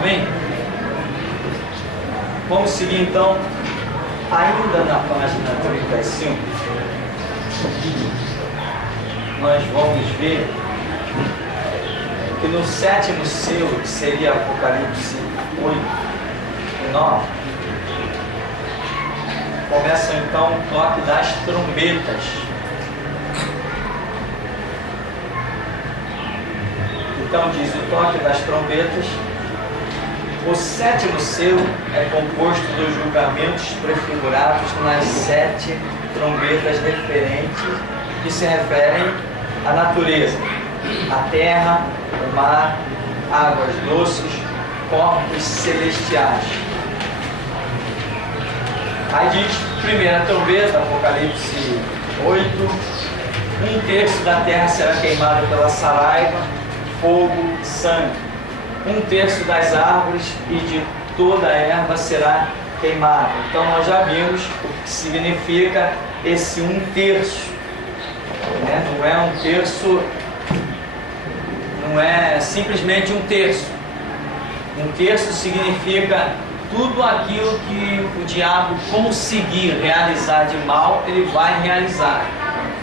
Amém? Vamos seguir então, ainda na página 35. Nós vamos ver que no sétimo selo, que seria Apocalipse 8 e 9, começa então o toque das trombetas. Então diz o toque das trombetas. O sétimo selo é composto dos julgamentos prefigurados nas 7 trombetas referentes, que se referem à natureza, à terra, o mar, águas doces, corpos celestiais. Aí diz, primeira trombeta, Apocalipse 8, 1/3 da terra será queimada pela saraiva, fogo, sangue. 1/3 das árvores e de toda a erva será queimada. Então nós já vimos o que significa esse 1/3. Não é 1/3, não é simplesmente 1/3. 1/3 significa tudo aquilo que o diabo conseguir realizar de mal, ele vai realizar.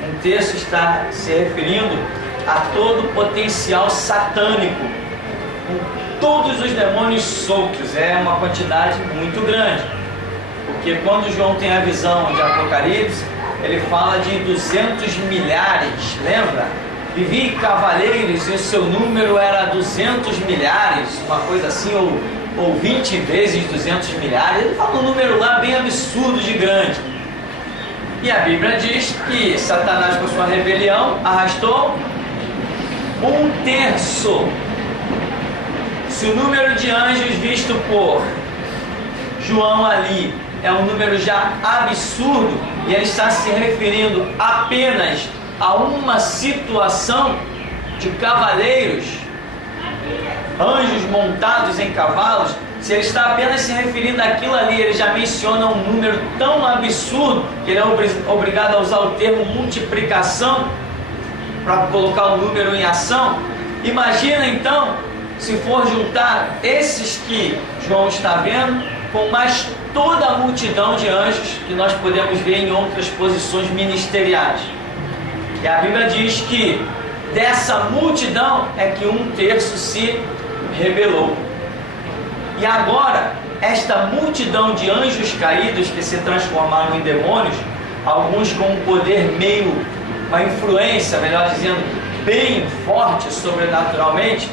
1/3 está se referindo a todo o potencial satânico, com todos os demônios soltos. É uma quantidade muito grande, porque quando João tem a visão de Apocalipse, ele fala de 200 milhares, lembra? E vi cavaleiros e o seu número era 200 milhares, uma coisa assim, ou 20 vezes 200 milhares. Ele fala um número lá bem absurdo de grande. E a Bíblia diz que Satanás, com sua rebelião, arrastou 1/3. Se o número de anjos visto por João ali é um número já absurdo, e ele está se referindo apenas a uma situação de cavaleiros, anjos montados em cavalos, se ele está apenas se referindo àquilo ali, ele já menciona um número tão absurdo que ele é obrigado a usar o termo multiplicação para colocar o número em ação. Imagina então, se for juntar esses que João está vendo, com mais toda a multidão de anjos que nós podemos ver em outras posições ministeriais. E a Bíblia diz que dessa multidão é que 1/3 se rebelou. E agora, esta multidão de anjos caídos que se transformaram em demônios, alguns com um poder meio, uma influência, melhor dizendo, bem forte sobrenaturalmente,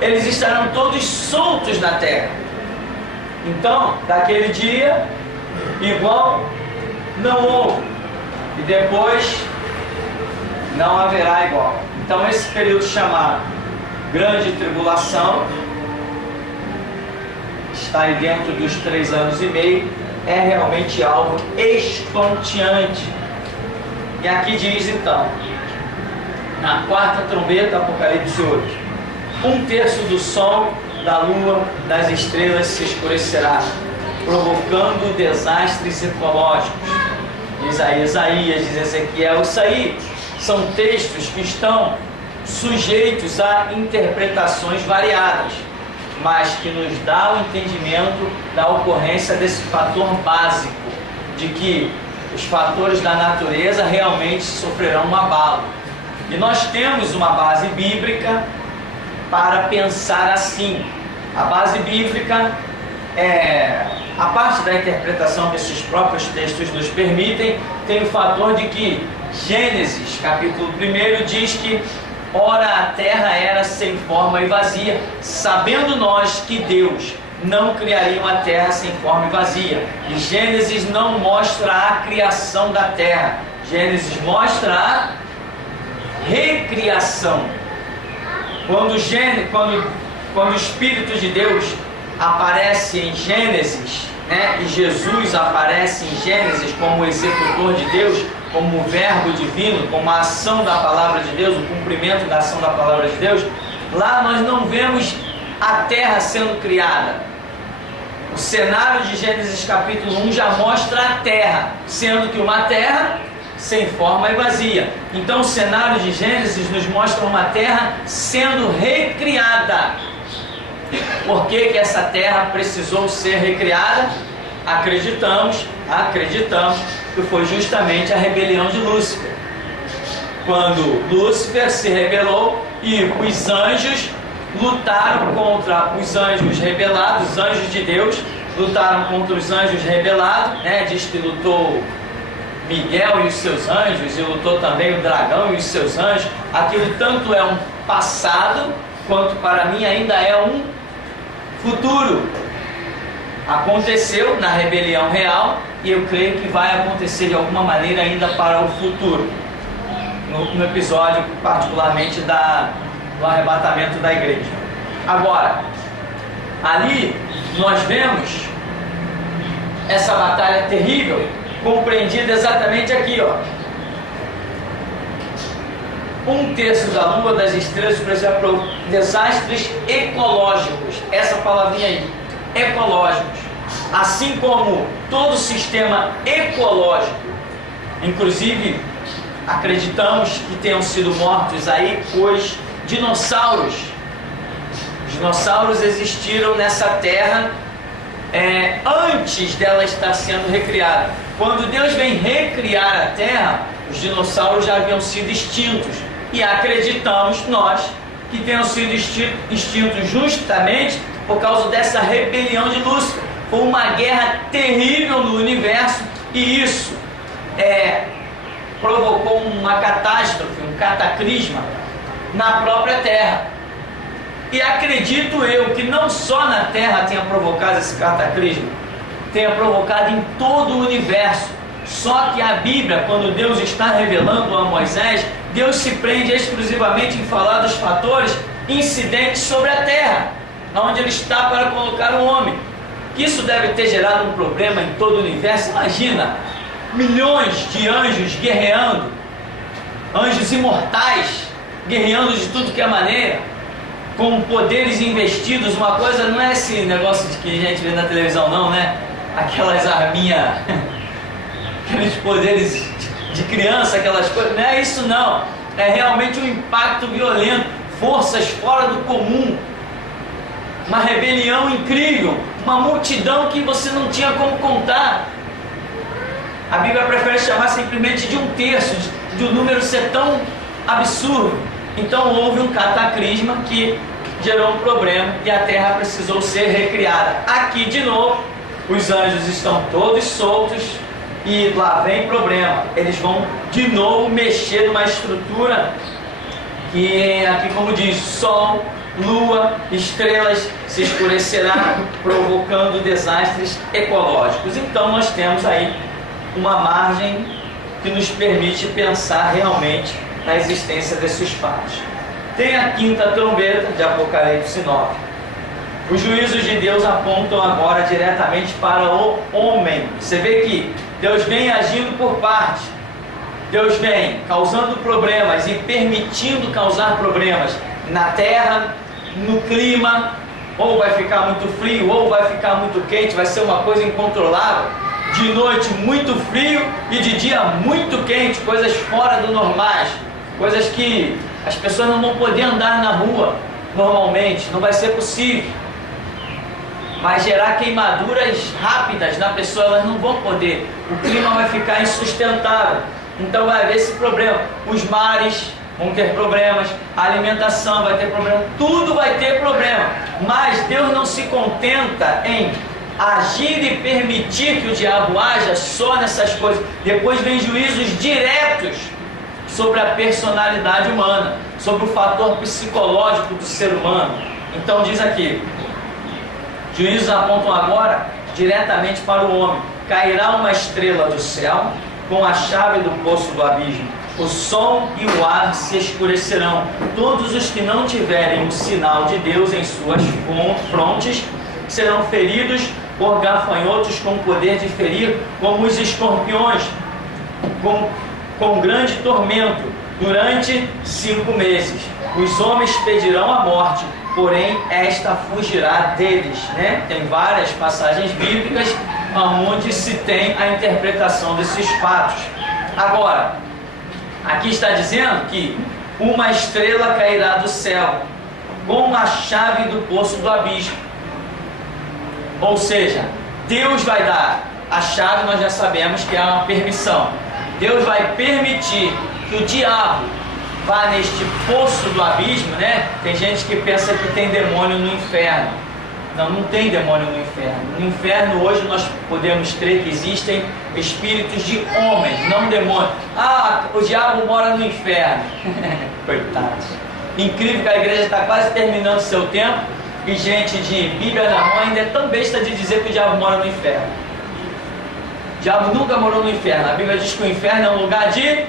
eles estarão todos soltos na terra. Então, daquele dia, igual não houve, e depois não haverá igual. Então, esse período chamado Grande Tribulação está aí dentro dos 3 anos e meio, é realmente algo estonteante. E aqui diz então, na 4ª trombeta, Apocalipse 8, 1/3 do sol, da lua, das estrelas se escurecerá, provocando desastres ecológicos. Diz aí Isaías, diz Ezequiel. Isso aí são textos que estão sujeitos a interpretações variadas, mas que nos dá o entendimento da ocorrência desse fator básico, de que os fatores da natureza realmente sofrerão um abalo. E nós temos uma base bíblica para pensar assim. A base bíblica a parte da interpretação que esses próprios textos nos permitem, tem o fator de que Gênesis, capítulo 1, diz que ora a terra era sem forma e vazia, sabendo nós que Deus não criaria uma terra sem forma e vazia. E Gênesis não mostra a criação da terra, Gênesis mostra a recriação. Quando o Espírito de Deus aparece em Gênesis, né, e Jesus aparece em Gênesis como o executor de Deus, como o verbo divino, como a ação da palavra de Deus, o cumprimento da ação da palavra de Deus, lá nós não vemos a terra sendo criada. O cenário de Gênesis capítulo 1 já mostra a terra, sendo que uma terra sem forma e vazia. Então o cenário de Gênesis nos mostra uma terra sendo recriada. Por que que essa terra precisou ser recriada? Acreditamos que foi justamente a rebelião de Lúcifer. Quando Lúcifer se rebelou e os anjos lutaram contra os anjos rebelados, os anjos de Deus lutaram contra os anjos rebelados, né? Diz que lutou Miguel e os seus anjos, e lutou também o dragão e os seus anjos. Aquilo tanto é um passado, quanto para mim ainda é um futuro. Aconteceu na rebelião real, e eu creio que vai acontecer de alguma maneira ainda para o futuro. No episódio particularmente do arrebatamento da igreja. Agora, ali nós vemos essa batalha terrível compreendida exatamente aqui, ó. 1/3 da lua, das estrelas, por exemplo, desastres ecológicos, essa palavrinha aí, ecológicos, assim como todo sistema ecológico, inclusive acreditamos que tenham sido mortos aí os dinossauros. Os dinossauros existiram nessa terra antes dela estar sendo recriada. Quando Deus vem recriar a terra, os dinossauros já haviam sido extintos. E acreditamos nós que tenham sido extintos justamente por causa dessa rebelião de Lúcifer. Foi uma guerra terrível no universo, e isso provocou uma catástrofe, um cataclisma na própria Terra. E acredito eu que não só na Terra tenha provocado esse cataclisma, tenha provocado em todo o universo. Só que a Bíblia, quando Deus está revelando a Moisés, Deus se prende exclusivamente em falar dos fatores incidentes sobre a Terra, onde Ele está para colocar o homem. Isso deve ter gerado um problema em todo o universo. Imagina, milhões de anjos guerreando, anjos imortais, guerreando de tudo que é maneira, com poderes investidos. Uma coisa não é esse negócio de que a gente vê na televisão, não, né? Aquelas arminhas, aqueles poderes de criança, aquelas coisas. Não é isso, não. É realmente um impacto violento, forças fora do comum, uma rebelião incrível, uma multidão que você não tinha como contar. A Bíblia prefere chamar simplesmente de 1/3, de um número ser tão absurdo. Então houve um cataclisma que gerou um problema e a terra precisou ser recriada. Aqui de novo, os anjos estão todos soltos e lá vem problema. Eles vão de novo mexer numa estrutura que aqui, como diz, sol, lua, estrelas se escurecerá, provocando desastres ecológicos. Então nós temos aí uma margem que nos permite pensar realmente na existência desses fatos. Tem a quinta trombeta de Apocalipse 9. Os juízos de Deus apontam agora diretamente para o homem. Você vê que Deus vem agindo por parte. Deus vem causando problemas e permitindo causar problemas na terra, no clima. Ou vai ficar muito frio, ou vai ficar muito quente, vai ser uma coisa incontrolável. De noite muito frio e de dia muito quente, coisas fora do normais, coisas que as pessoas não vão poder andar na rua normalmente, não vai ser possível. Vai gerar queimaduras rápidas na pessoa, elas não vão poder, o clima vai ficar insustentável. Então vai haver esse problema. Os mares vão ter problemas, a alimentação vai ter problema, tudo vai ter problema. Mas Deus não se contenta em agir e permitir que o diabo haja só nessas coisas. Depois vem juízos diretos sobre a personalidade humana, sobre o fator psicológico do ser humano. Então diz aqui, juízos apontam agora diretamente para o homem. Cairá uma estrela do céu com a chave do poço do abismo. O sol e o ar se escurecerão. Todos os que não tiverem o sinal de Deus em suas frontes serão feridos por gafanhotos com poder de ferir, como os escorpiões, com grande tormento, durante 5 meses. Os homens pedirão a morte, porém esta fugirá deles, né? Tem várias passagens bíblicas onde se tem a interpretação desses fatos. Agora, aqui está dizendo que uma estrela cairá do céu com a chave do poço do abismo. Ou seja, Deus vai dar a chave, nós já sabemos que é uma permissão. Deus vai permitir que o diabo vá neste poço do abismo, né? Tem gente que pensa que tem demônio no inferno. Não, não tem demônio no inferno. No inferno hoje nós podemos crer que existem espíritos de homens, não demônios. Ah, o diabo mora no inferno. Coitados. Incrível que a igreja está quase terminando seu tempo e gente de Bíblia na mão ainda é tão besta de dizer que o diabo mora no inferno. O diabo nunca morou no inferno. A Bíblia diz que o inferno é um lugar de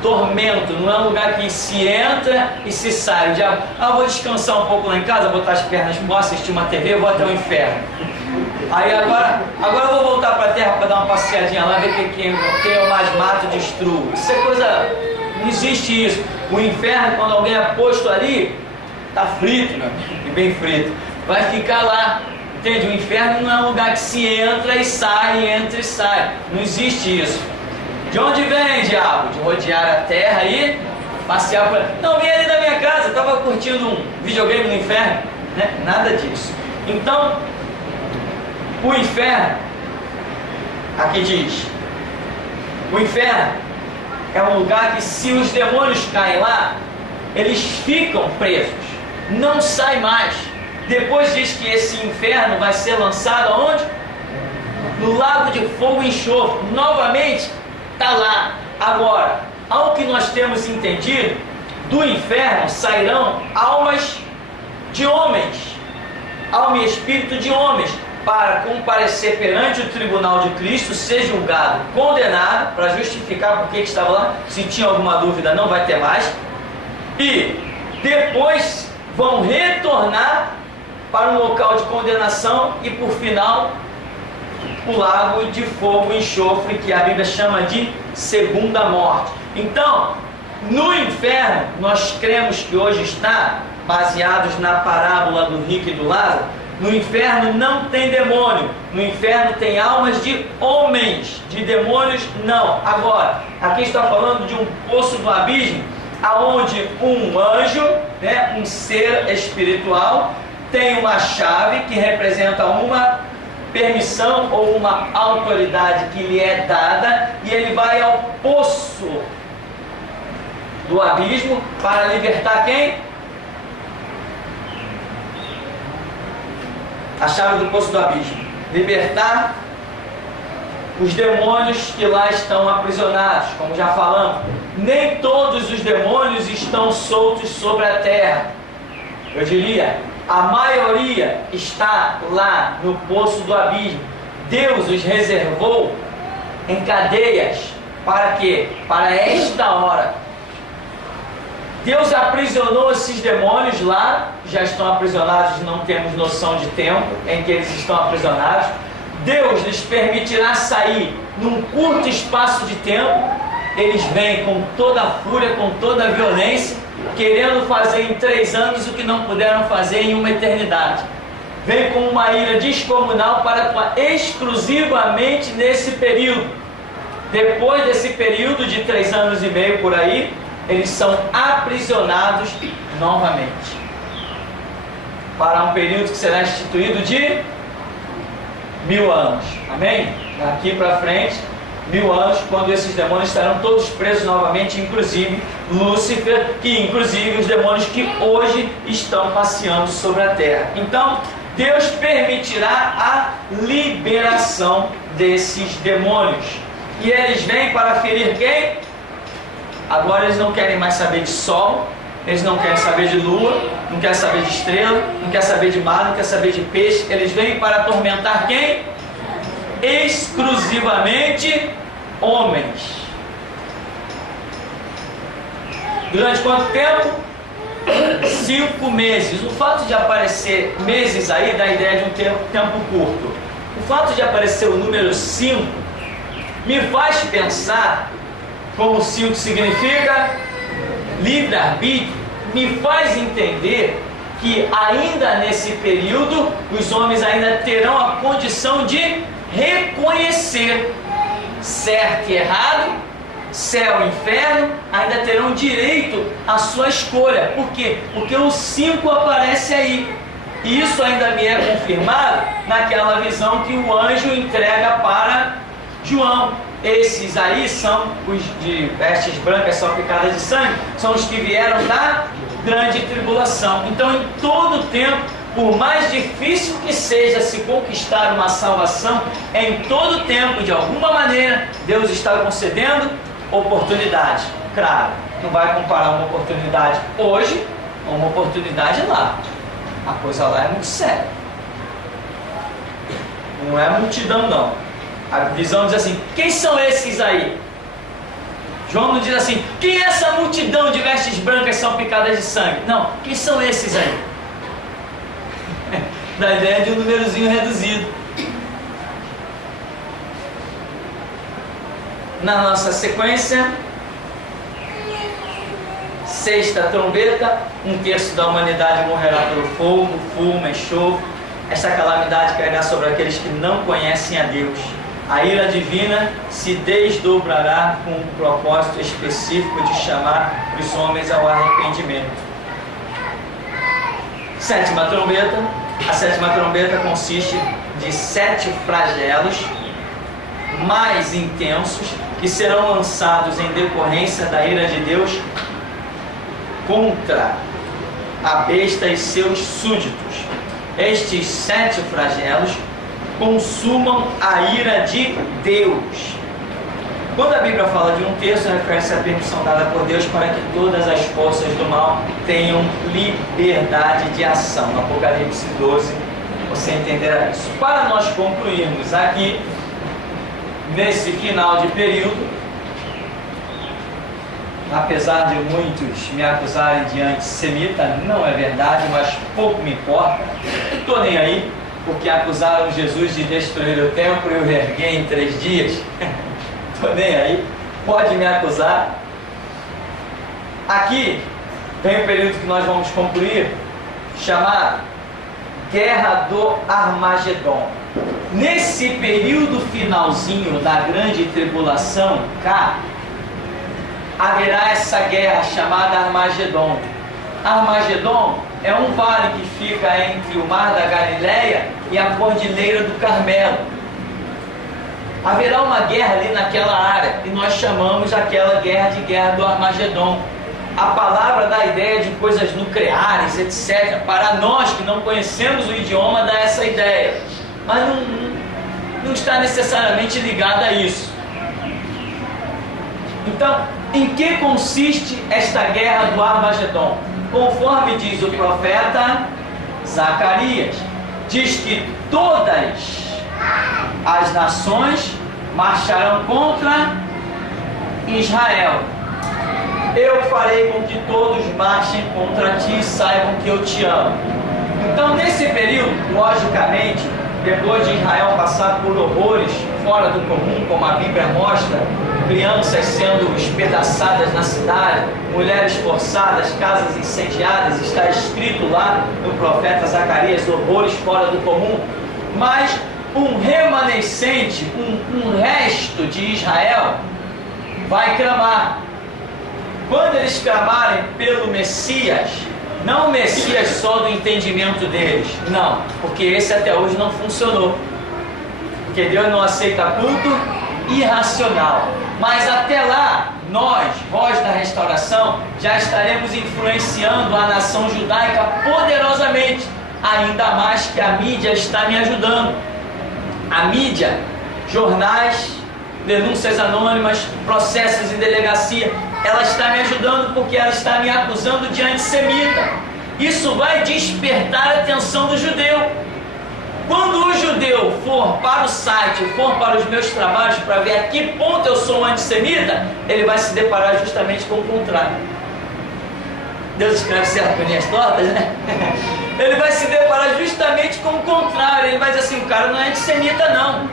tormento, não é um lugar que se entra e se sai. O diabo, vou descansar um pouco lá em casa, botar as pernas, vou assistir uma TV, vou até o inferno. Aí agora eu vou voltar para a terra para dar uma passeadinha lá, ver quem eu mais mato e destruo. Isso é coisa, não existe isso. O inferno, quando alguém é posto ali, está frito, né? E bem frito. Vai ficar lá. Entende? O inferno não é um lugar que se entra e sai, entra e sai. Não existe isso. De onde vem, diabo? De rodear a terra e passear por... Não, vem ali da minha casa, estava curtindo um videogame no inferno, né? Nada disso. Então, o inferno, aqui diz, o inferno é um lugar que, se os demônios caem lá, eles ficam presos, não saem mais. Depois diz que esse inferno vai ser lançado aonde? No lago de fogo e enxofre. Novamente, está lá. Agora, ao que nós temos entendido, do inferno sairão almas de homens, alma e espírito de homens, para comparecer perante o tribunal de Cristo, ser julgado, condenado, para justificar por que estava lá. Se tinha alguma dúvida, não vai ter mais. E depois vão retornar para um local de condenação e, por final, o lago de fogo e enxofre, que a Bíblia chama de segunda morte. Então, no inferno, nós cremos que hoje está, baseados na parábola do rico e do Lázaro, no inferno não tem demônio, no inferno tem almas de homens, de demônios não. Agora, aqui está falando de um poço do abismo, aonde um anjo, né, um ser espiritual, tem uma chave que representa uma permissão ou uma autoridade que lhe é dada, e ele vai ao poço do abismo para libertar quem? A chave do poço do abismo. Libertar os demônios que lá estão aprisionados. Como já falamos, nem todos os demônios estão soltos sobre a terra. Eu diria, a maioria está lá no poço do abismo. Deus os reservou em cadeias. Para quê? Para esta hora. Deus aprisionou esses demônios lá, já estão aprisionados, não temos noção de tempo em que eles estão aprisionados. Deus lhes permitirá sair num curto espaço de tempo. Eles vêm com toda a fúria, com toda a violência, querendo fazer em 3 anos o que não puderam fazer em uma eternidade. Vem com uma ira descomunal para atuar exclusivamente nesse período. Depois desse período de 3 anos e meio por aí, eles são aprisionados novamente para um período que será instituído de 1000 anos. Amém? Daqui para frente, 1000 anos, quando esses demônios estarão todos presos novamente, inclusive Lúcifer, que inclusive os demônios que hoje estão passeando sobre a terra. Então, Deus permitirá a liberação desses demônios. E eles vêm para ferir quem? Agora eles não querem mais saber de sol, eles não querem saber de lua, não querem saber de estrela, não querem saber de mar, não querem saber de peixe. Eles vêm para atormentar quem? Exclusivamente homens. Durante quanto tempo? 5 meses. O fato de aparecer meses aí dá a ideia de um tempo curto. O fato de aparecer o número 5 me faz pensar, como 5 significa livre-arbítrio, me faz entender que ainda nesse período os homens ainda terão a condição de reconhecer certo e errado, céu e inferno ainda terão direito à sua escolha. Por quê? Porque o 5 aparece aí. E isso ainda me é confirmado naquela visão que o anjo entrega para João. Esses aí são os de vestes brancas salpicadas de sangue, são os que vieram da grande tribulação. Então, em todo tempo, por mais difícil que seja se conquistar uma salvação, em todo tempo, de alguma maneira, Deus está concedendo oportunidade. Claro, não vai comparar uma oportunidade hoje com uma oportunidade lá. A coisa lá é muito séria. Não é multidão, não. A visão diz assim: quem são esses aí? João não diz assim: quem é essa multidão de vestes brancas salpicadas de sangue? Não, quem são esses aí? Da ideia de um númerozinho reduzido. Na nossa sequência, sexta trombeta, 1/3 da humanidade morrerá pelo fogo, fumo, enxofre. Esta calamidade cairá sobre aqueles que não conhecem a Deus. A ira divina se desdobrará com um propósito específico de chamar os homens ao arrependimento. Sétima trombeta. A sétima trombeta consiste de 7 flagelos mais intensos que serão lançados em decorrência da ira de Deus contra a besta e seus súditos. Estes 7 flagelos consumam a ira de Deus. Quando a Bíblia fala de 1/3, refere-se à permissão dada por Deus para que todas as forças do mal tenham liberdade de ação. No Apocalipse 12, você entenderá isso. Para nós concluirmos aqui, nesse final de período, apesar de muitos me acusarem de antissemita, não é verdade, mas pouco me importa, não estou nem aí, porque acusaram Jesus de destruir o templo e o reerguer em 3 dias. Estou nem aí, pode me acusar. Aqui tem um período que nós vamos concluir, chamado Guerra do Armagedon. Nesse período finalzinho da grande tribulação cá, haverá essa guerra chamada Armagedon. Armagedon é um vale que fica entre o Mar da Galileia e a Cordilheira do Carmelo. Haverá uma guerra ali naquela área, e nós chamamos aquela guerra de Guerra do Armagedon. A palavra dá a ideia de coisas nucleares, etc. Para nós que não conhecemos o idioma, dá essa ideia. Mas não está necessariamente ligada a isso. Então, em que consiste esta Guerra do Armagedon? Conforme diz o profeta Zacarias, diz que todas as nações marcharão contra Israel. Eu farei com que todos marchem contra ti e saibam que eu te amo. Então, nesse período, logicamente, depois de Israel passar por horrores fora do comum, como a Bíblia mostra, crianças sendo espedaçadas na cidade, mulheres forçadas, casas incendiadas, está escrito lá no profeta Zacarias, horrores fora do comum, mas um remanescente, um resto de Israel vai clamar. Quando eles clamarem pelo Messias, não o Messias só do entendimento deles, não, porque esse até hoje não funcionou, porque Deus não aceita culto irracional. Mas até lá, nós, voz da restauração, já estaremos influenciando a nação judaica poderosamente, ainda mais que a mídia está me ajudando. A mídia, jornais, denúncias anônimas, processos em delegacia, ela está me ajudando porque ela está me acusando de antissemita. Isso vai despertar a atenção do judeu. Quando o judeu for para o site, for para os meus trabalhos para ver a que ponto eu sou um antissemita, ele vai se deparar justamente com o contrário. Deus escreve certo com linhas tortas, né? Ele vai se deparar justamente com o contrário. Ele vai dizer assim: o cara não é antissemita, não.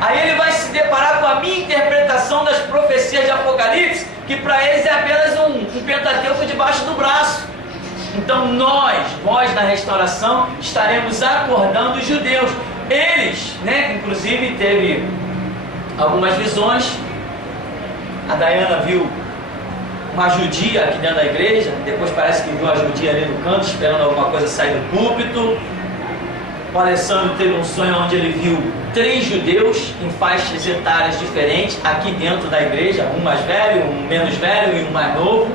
Aí ele vai se deparar com a minha interpretação das profecias de Apocalipse, que para eles é apenas um Pentateuco debaixo do braço. Então nós, voz da restauração, estaremos acordando os judeus. Eles, inclusive teve algumas visões A Dayana viu uma judia aqui dentro da igreja, depois parece que viu a judia ali no canto, esperando alguma coisa sair do púlpito. O Alessandro teve um sonho onde ele viu 3 judeus em faixas etárias diferentes aqui dentro da igreja, um mais velho, um menos velho e um mais novo.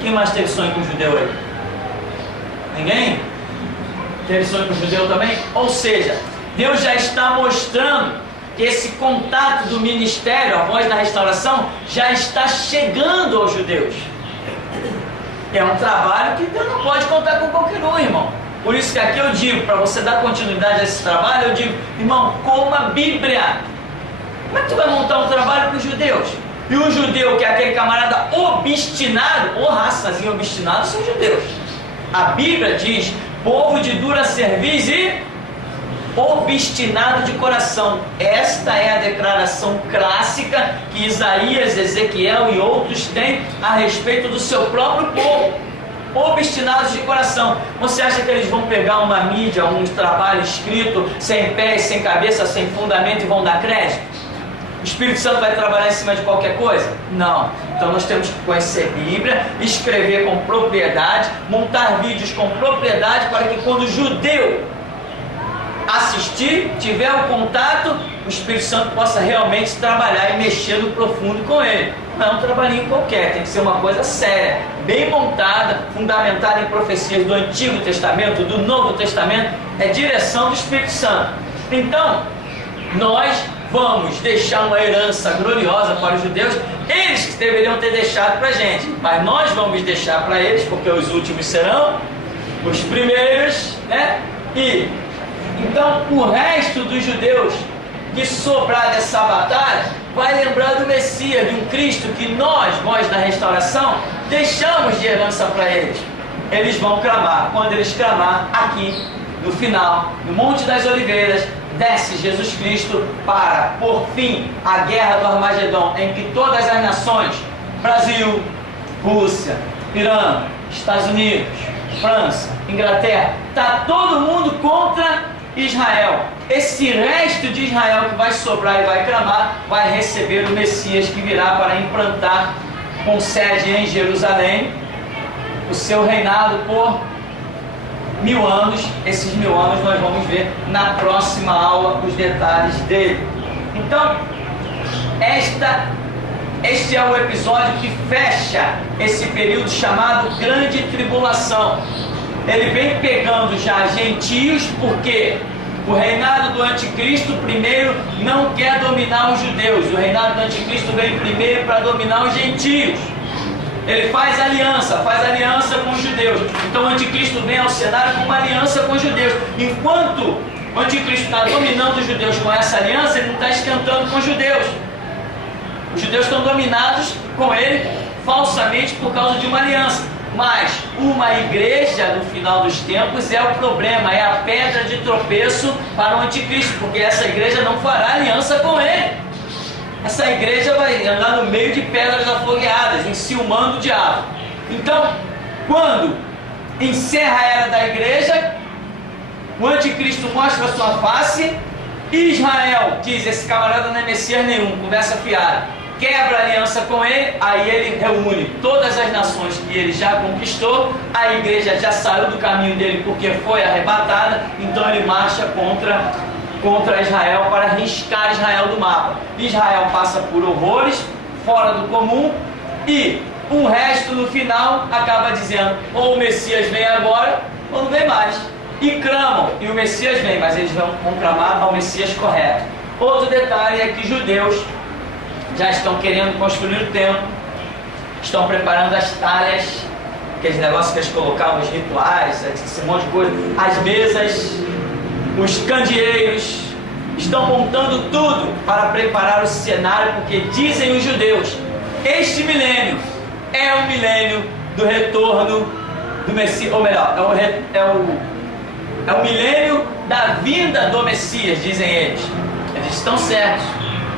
Quem mais teve sonho com judeu aí? Ninguém? Teve sonho com judeu também? Ou seja, Deus já está mostrando que esse contato do ministério, a voz da restauração, já está chegando aos judeus. É um trabalho que Deus não pode contar com qualquer um, irmão. Por isso que aqui eu digo, para você dar continuidade a esse trabalho, eu digo, irmão, coma a Bíblia. Como é que tu vai montar um trabalho para os judeus? E o judeu, que é aquele camarada obstinado, ou raçazinha obstinada, são judeus. A Bíblia diz, povo de dura cerviz e obstinado de coração. Esta é a declaração clássica que Isaías, Ezequiel e outros têm a respeito do seu próprio povo. Obstinados de coração. Você acha que eles vão pegar uma mídia, um trabalho escrito, sem pés, sem cabeça, sem fundamento e vão dar crédito? O Espírito Santo vai trabalhar em cima de qualquer coisa? Não. Então nós temos que conhecer a Bíblia, escrever com propriedade, montar vídeos com propriedade, para que quando o judeu assistir, tiver o contato, o Espírito Santo possa realmente trabalhar e mexer no profundo com ele. Não é um trabalhinho qualquer, tem que ser uma coisa séria, bem montada, fundamentada em profecias do Antigo Testamento, do Novo Testamento, é direção do Espírito Santo. Então, nós vamos deixar uma herança gloriosa para os judeus, eles que deveriam ter deixado para a gente, mas nós vamos deixar para eles, porque os últimos serão os primeiros, né? E então o resto dos judeus que sobrar dessa batalha vai lembrar do Messias, de um Cristo que nós, voz da restauração, deixamos de herança para eles. Eles vão clamar. Quando eles clamar, aqui no final, no Monte das Oliveiras, desce Jesus Cristo para por fim a guerra do Armagedon, em que todas as nações, Brasil, Rússia, Irã, Estados Unidos, França, Inglaterra, está todo mundo contra Israel. Esse resto de Israel que vai sobrar e vai clamar, vai receber o Messias que virá para implantar com sede em Jerusalém o seu reinado por 1000 anos. Esses 1000 anos nós vamos ver na próxima aula os detalhes dele. Então, este é o episódio que fecha esse período chamado Grande Tribulação. Ele vem pegando já gentios, porque o reinado do anticristo primeiro não quer dominar os judeus. O reinado do anticristo vem primeiro para dominar os gentios. Ele faz aliança com os judeus. Então o anticristo vem ao cenário com uma aliança com os judeus. Enquanto o anticristo está dominando os judeus com essa aliança, ele não está esquentando com os judeus. Os judeus estão dominados com ele falsamente por causa de uma aliança. Mas uma igreja no final dos tempos é o problema, é a pedra de tropeço para o anticristo, porque essa igreja não fará aliança com ele. Essa igreja vai andar no meio de pedras afogueadas, enciumando o diabo. Então, quando encerra a era da igreja, o anticristo mostra a sua face, Israel diz, esse camarada não é Messias nenhum, conversa fiada, quebra a aliança com ele, aí ele reúne todas as nações que ele já conquistou, a igreja já saiu do caminho dele porque foi arrebatada, então ele marcha contra Israel para riscar Israel do mapa. Israel passa por horrores, fora do comum, e o resto no final acaba dizendo, ou o Messias vem agora, ou não vem mais. E clamam, e o Messias vem, mas eles vão clamar ao Messias correto. Outro detalhe é que judeus já estão querendo construir o templo, estão preparando as talhas, aqueles negócios que eles colocavam, os rituais, esse monte de coisa, as mesas, os candeeiros, estão montando tudo para preparar o cenário, porque dizem os judeus, este milênio é o milênio do retorno do Messias, ou melhor, é o milênio da vinda do Messias, dizem eles. Eles estão certos.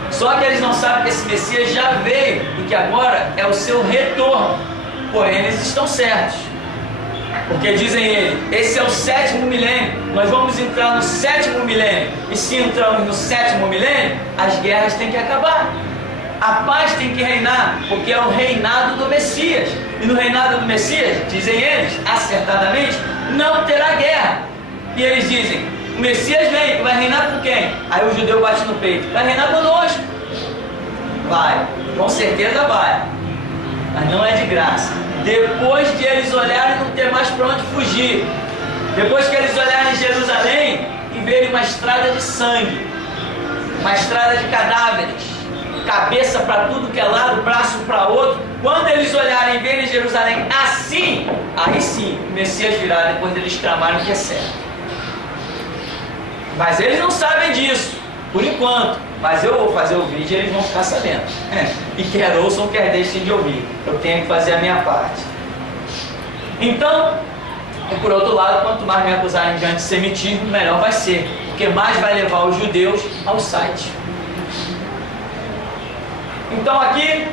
Só que eles não sabem que esse Messias já veio e que agora é o seu retorno. Porém, eles estão certos. Porque dizem eles, esse é o 7º milênio, nós vamos entrar no 7º milênio. E se entramos no 7º milênio, as guerras têm que acabar. A paz tem que reinar, porque é o reinado do Messias. E no reinado do Messias, dizem eles, acertadamente, não terá guerra. E eles dizem, o Messias vem, vai reinar com quem? Aí o judeu bate no peito, vai reinar conosco. Vai, com certeza vai. Mas não é de graça. Depois de eles olharem, não ter mais para onde fugir. Depois que eles olharem Jerusalém e verem uma estrada de sangue, uma estrada de cadáveres, cabeça para tudo que é lado, braço para outro, quando eles olharem e verem Jerusalém assim, aí sim o Messias virá, depois deles clamarem que é certo. Mas eles não sabem disso, por enquanto. Mas eu vou fazer o vídeo e eles vão ficar sabendo. E quer ouçam, quer deixem de ouvir. Eu tenho que fazer a minha parte. Então, e por outro lado, quanto mais me acusarem de antissemitismo, melhor vai ser. Porque mais vai levar os judeus ao site. Então aqui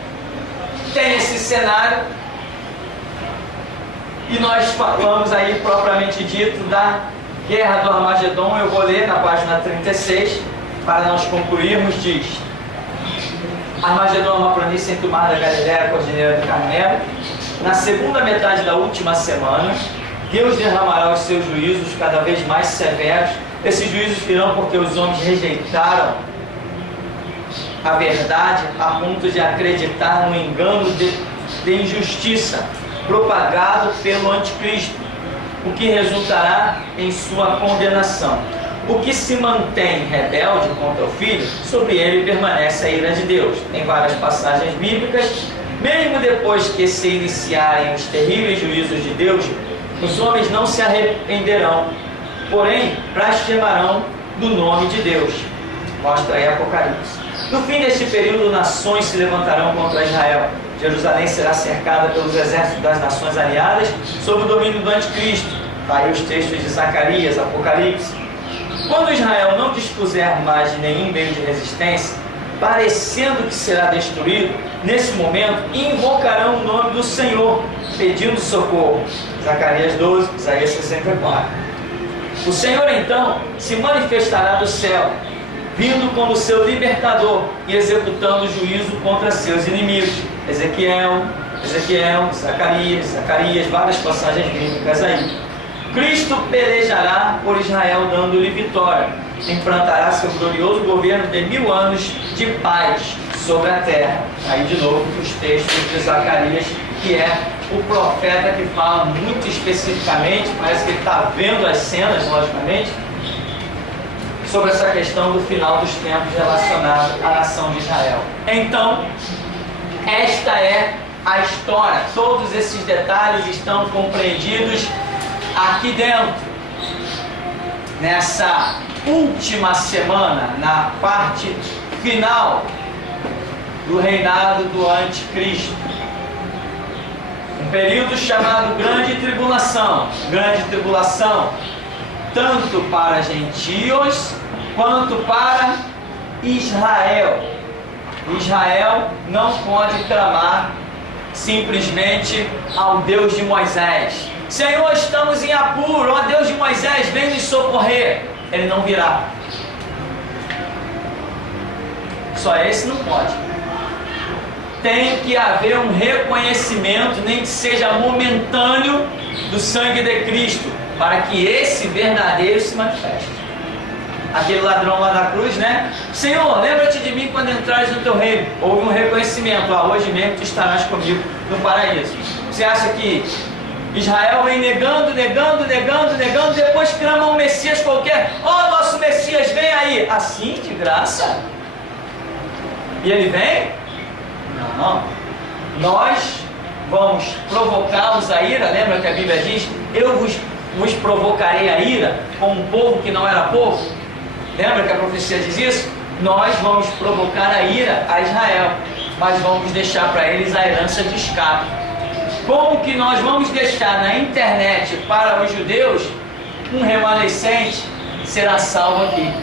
tem esse cenário. E nós falamos aí propriamente dito da Guerra do Armagedon. Eu vou ler na página 36. Para nós concluirmos, diz: Armagedon é uma planície entre o mar da Galileia e a Cordilheira do Carmelo. Na segunda metade da última semana, Deus derramará os seus juízos cada vez mais severos. Esses juízos virão porque os homens rejeitaram a verdade a ponto de acreditar no engano de injustiça propagado pelo anticristo, o que resultará em sua condenação. O que se mantém rebelde contra o Filho, sobre ele permanece a ira de Deus. Em várias passagens bíblicas, mesmo depois que se iniciarem os terríveis juízos de Deus, os homens não se arrependerão, porém blasfemarão do nome de Deus. Mostra aí Apocalipse. No fim deste período, nações se levantarão contra Israel. Jerusalém será cercada pelos exércitos das nações aliadas, sob o domínio do anticristo. Está aí os textos de Zacarias, Apocalipse. Quando Israel não dispuser mais de nenhum meio de resistência, parecendo que será destruído, nesse momento invocarão o nome do Senhor, pedindo socorro. Zacarias 12, Isaías 64. O Senhor então se manifestará do céu, vindo como seu libertador e executando juízo contra seus inimigos. Ezequiel, Zacarias, várias passagens bíblicas aí. Cristo pelejará por Israel, dando-lhe vitória. Implantará seu glorioso governo de 1000 anos de paz sobre a terra. Aí de novo os textos de Zacarias, que é o profeta que fala muito especificamente, parece que ele está vendo as cenas, logicamente, sobre essa questão do final dos tempos relacionado à nação de Israel. Então, esta é a história. Todos esses detalhes estão compreendidos aqui dentro, nessa última semana, na parte final do reinado do anticristo. Um período chamado Grande Tribulação. Grande Tribulação, tanto para gentios quanto para Israel. Israel não pode clamar simplesmente ao Deus de Moisés: Senhor, estamos em apuro, ó Deus de Moisés, vem nos socorrer. Ele não virá. Só esse não pode. Tem que haver um reconhecimento, nem que seja momentâneo, do sangue de Cristo, para que esse verdadeiro se manifeste. Aquele ladrão lá da cruz, né? Senhor, lembra-te de mim quando entrares no teu reino. Houve um reconhecimento: hoje mesmo tu estarás comigo no paraíso. Você acha que Israel vem negando, depois clama um Messias qualquer: nosso Messias, vem aí, assim de graça? E ele vem? Não. Nós vamos provocá-los a ira. Lembra que a Bíblia diz: eu vos provocarei a ira com um povo que não era povo? Lembra que a profecia diz isso? Nós vamos provocar a ira a Israel, mas vamos deixar para eles a herança de escape. Como que nós vamos deixar na internet para os judeus um remanescente será salvo aqui?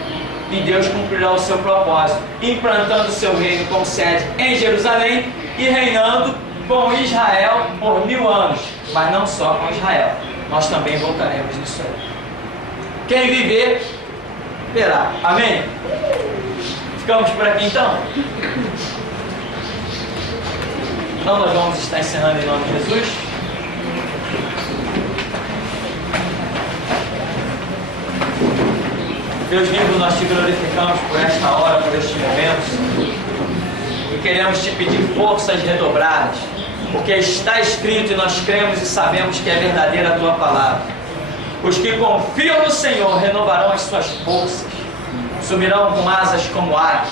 E Deus cumprirá o seu propósito, implantando o seu reino com sede em Jerusalém e reinando com Israel por 1000 anos. Mas não só com Israel, nós também voltaremos nisso aí. Quem viver, verá. Amém? Ficamos por aqui então? Então nós vamos estar encerrando em nome de Jesus. Deus vivo, nós te glorificamos por esta hora, por este momento, e queremos te pedir forças redobradas, porque está escrito e nós cremos e sabemos que é verdadeira a tua palavra. Os que confiam no Senhor renovarão as suas forças, subirão com asas como aves,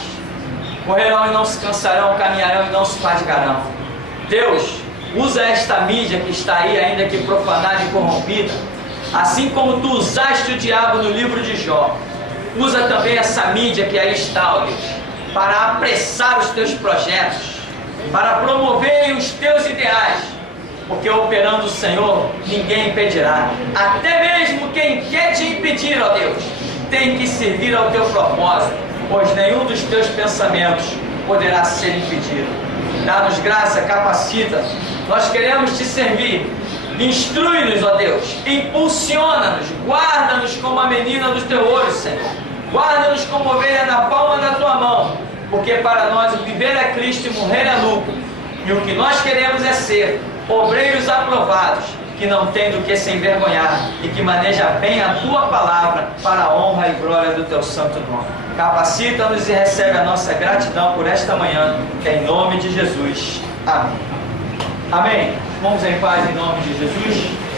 correrão e não se cansarão, caminharão e não se fadigarão. Deus, usa esta mídia que está aí, ainda que profanada e corrompida, assim como tu usaste o diabo no livro de Jó. Usa também essa mídia que aí está, ó Deus, para apressar os teus projetos, para promover os teus ideais, porque operando o Senhor, ninguém impedirá. Até mesmo quem quer te impedir, ó Deus, tem que servir ao teu propósito, pois nenhum dos teus pensamentos poderá ser impedido. Dá-nos graça, capacita, nós queremos te servir. Instrui-nos, ó Deus, impulsiona-nos, guarda-nos como a menina dos teus olhos, Senhor. Guarda-nos como ovelha na palma da tua mão, porque para nós o viver é Cristo e morrer é lucro. E o que nós queremos é ser obreiros aprovados, que não tem do que se envergonhar e que maneja bem a tua palavra para a honra e glória do teu santo nome. Capacita-nos e recebe a nossa gratidão por esta manhã, em nome de Jesus. Amém. Amém. Vamos em paz em nome de Jesus.